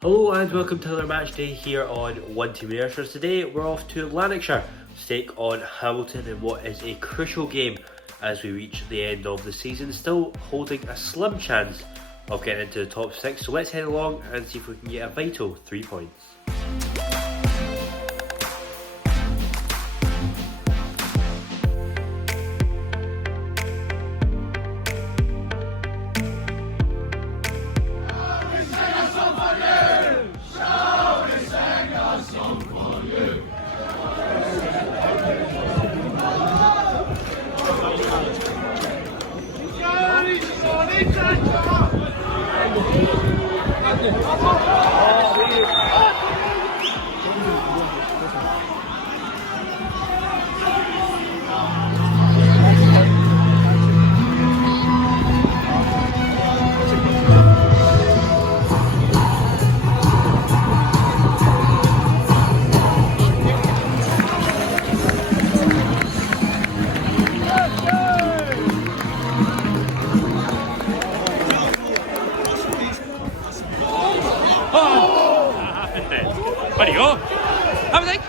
Hello and welcome to another match day here on One Team Rehearsals. Today we're off to Lanarkshire to take on Hamilton in what is a crucial game as we reach the end of the season, still holding a slim chance of getting into the top 6. So let's head along and see if we can get a vital 3 points. Where do you go? Have a think.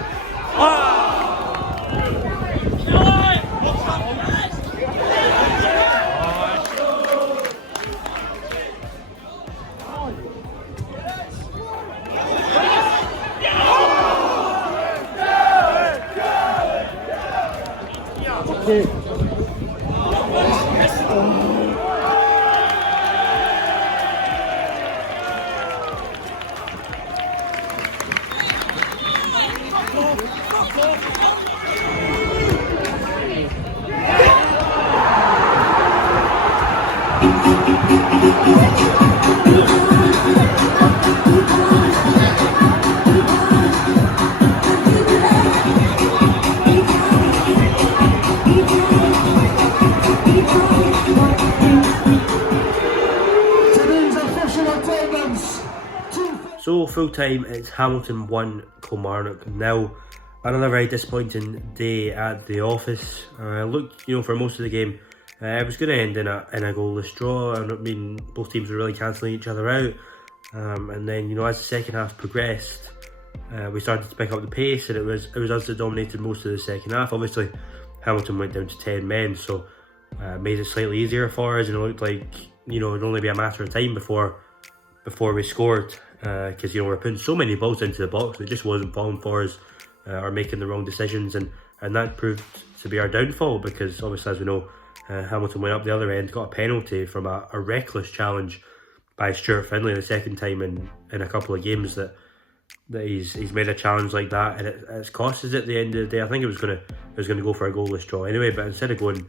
So full time, it's Hamilton 1, Kilmarnock 0. Another very disappointing day at the office. Looked, for most of the game, it was going to end in a goalless draw. I mean, both teams were really cancelling each other out. And then, as the second half progressed, we started to pick up the pace, and it was us that dominated most of the second half. Obviously, Hamilton went down to 10 men, so made it slightly easier for us, and it looked like it'd only be a matter of time before we scored. Because we're putting so many balls into the box, it just wasn't falling for us, or making the wrong decisions, and that proved to be our downfall, because obviously, as we know, Hamilton went up the other end, got a penalty from a reckless challenge by Stuart Findlay, the second time in a couple of games that he's made a challenge like that, and it's cost us at the end of the day. I think it was gonna go for a goalless draw anyway, but instead of going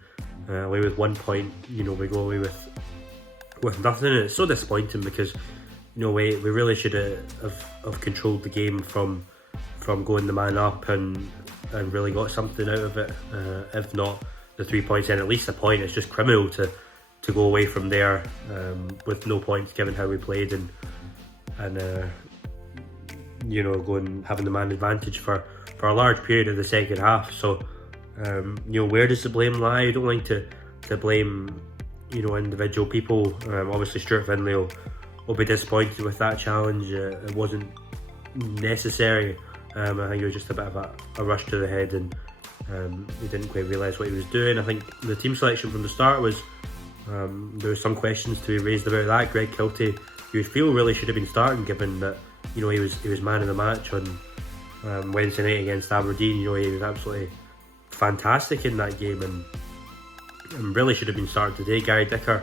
away with 1 point, we go away with nothing, and it's so disappointing because we really should have controlled the game from going the man up and really got something out of it. If not the 3 points, and at least a point. It's just criminal to go away from there with no points, given how we played and going having the man advantage for a large period of the second half. So where does the blame lie? I don't like to blame individual people. Obviously, Stuart Findlay will be disappointed with that challenge. It wasn't necessary. I think it was just a bit of a rush to the head, and he didn't quite realise what he was doing. I think the team selection from the start was there were some questions to be raised about that. Greg Kiltie, you feel really should have been starting, given that he was man of the match on Wednesday night against Aberdeen. He was absolutely fantastic in that game, and really should have been starting today. Gary Dicker,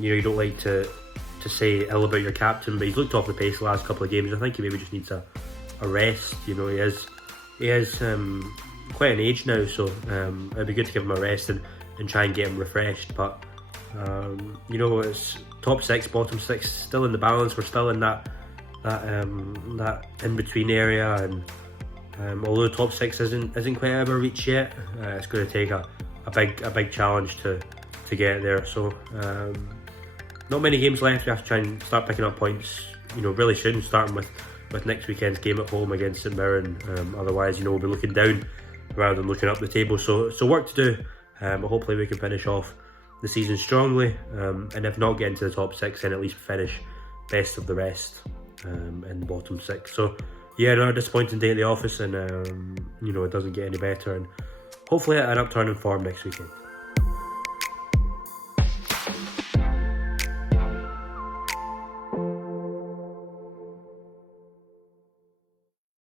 you don't like to say ill about your captain, but he's looked off the pace the last couple of games. I think he maybe just needs a rest. He is quite an age now, so it'd be good to give him a rest and try and get him refreshed. But it's top 6, bottom 6, still in the balance. We're still in that in between area, and although top 6 isn't quite out of reach yet, it's going to take a big challenge to get there. So not many games left. We have to try and start picking up points, really soon, starting with next weekend's game at home against St Mirren. Otherwise, we'll be looking down rather than looking up the table. So work to do, but hopefully we can finish off the season strongly, and if not get into the top 6, then at least finish best of the rest. in the bottom 6. So yeah, another disappointing day at the office, and you know, it doesn't get any better, and hopefully an upturn in form next weekend.